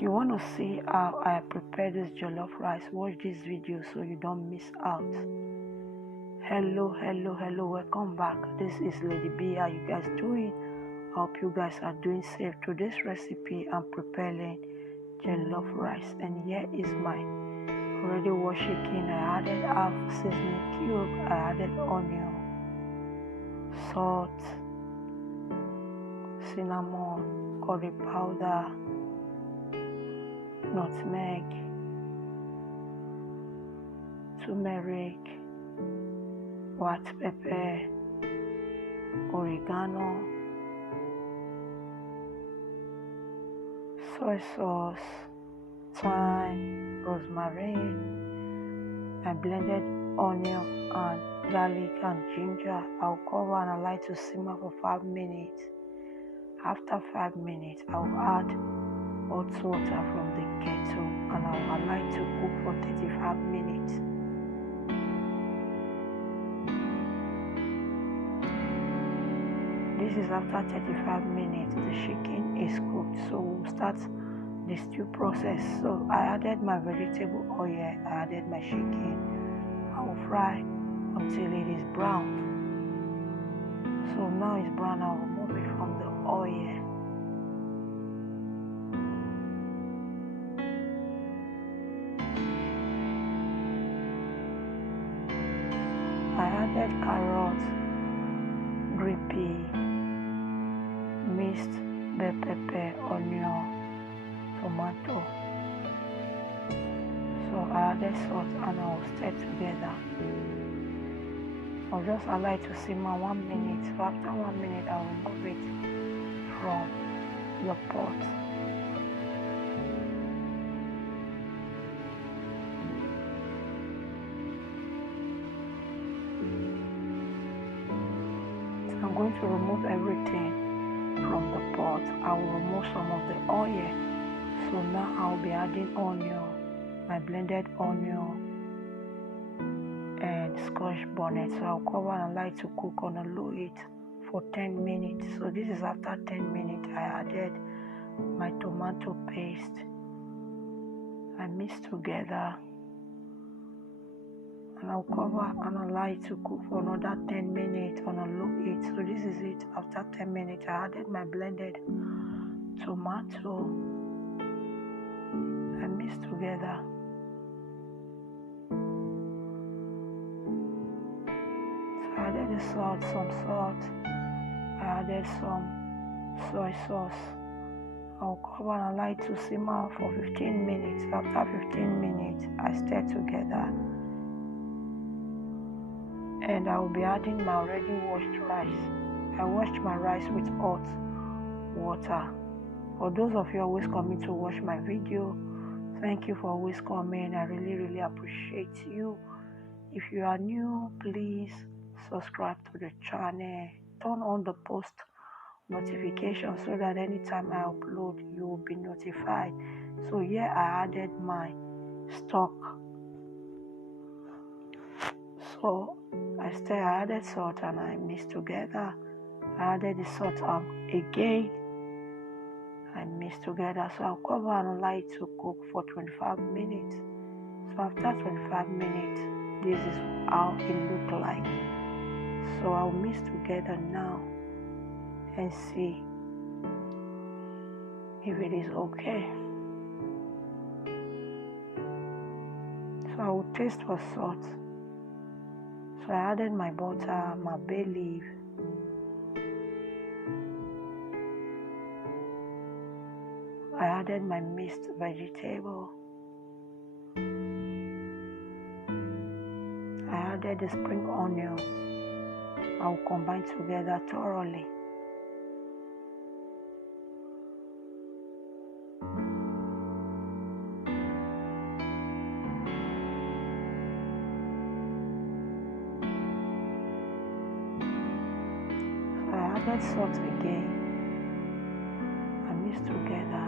You want to see how I prepare this jollof rice? Watch this video so you don't miss out. Hello, welcome back. This is Lady B. How you guys doing? I hope you guys are doing safe. Today's recipe, I'm preparing jollof rice, and here is my already washed chicken. I added half seasoning cube. I added onion, salt, cinnamon, curry powder, nutmeg, turmeric, white pepper, oregano, soy sauce, thyme, rosemary. I blended onion and garlic and ginger. I'll cover and allow it to simmer for 5 minutes. After 5 minutes, I'll add hot water from the kettle and I'll allow it to cook for 35 minutes. This is after 35 minutes. The chicken is cooked, so we'll start the stew process. So I added my vegetable oil, I added my chicken. I will fry until it is brown. So now it's brown, I will remove it from the oil. I added carrots, green pea, minced bell pepper, onion, tomato. So I added salt and I'll stir together. I'll just allow it to simmer 1 minute. So after 1 minute, I'll remove it from the pot. So I'm going to remove everything from the pot. I will remove some of the oil. So now I'll be adding onion, my blended onion and scotch bonnet. So I'll cover and allow it to cook on a low heat for 10 minutes. So this is after 10 minutes. I added my tomato paste. I mix together and I'll cover and allow it to cook for another 10 minutes on a low heat. So this is it. After 10 minutes, I added my blended tomato. I mix together. So I added the salt, some salt. I added some soy sauce. I'll cover and allow it to simmer for 15 minutes. After 15 minutes, I stir together. And I will be adding my already washed rice. I washed my rice with hot water. For those of you always coming to watch my video, thank you for always coming. I really appreciate you. If you are new, please subscribe to the channel. Turn on the post notification so that anytime I upload, you will be notified. So here I added my stock. So I added salt and I mixed together. I added the salt again. I mixed together. So I'll cover and allow it to cook for 25 minutes. So after 25 minutes, this is how it looked like. So I'll mix together now and see if it is okay. So I will taste for salt. So I added my butter, my bay leaf, I added my mixed vegetable, I added the spring onion. I will combine together thoroughly. I added salt again. I mix together.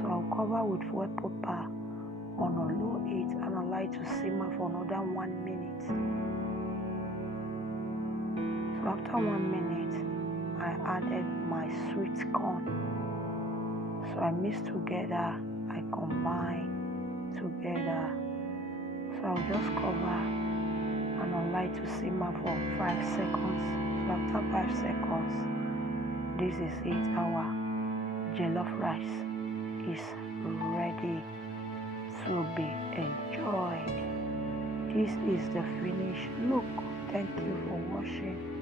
So I'll cover with wet pepper on a low heat and allow it to simmer for another 1 minute. So after 1 minute, I added my sweet corn. So I mix together. I combine together. So I'll just cover and allow it to simmer for 5 seconds. So after 5 seconds, this is it. Our jollof rice is ready to be enjoyed. This is the finished look. Thank you for watching.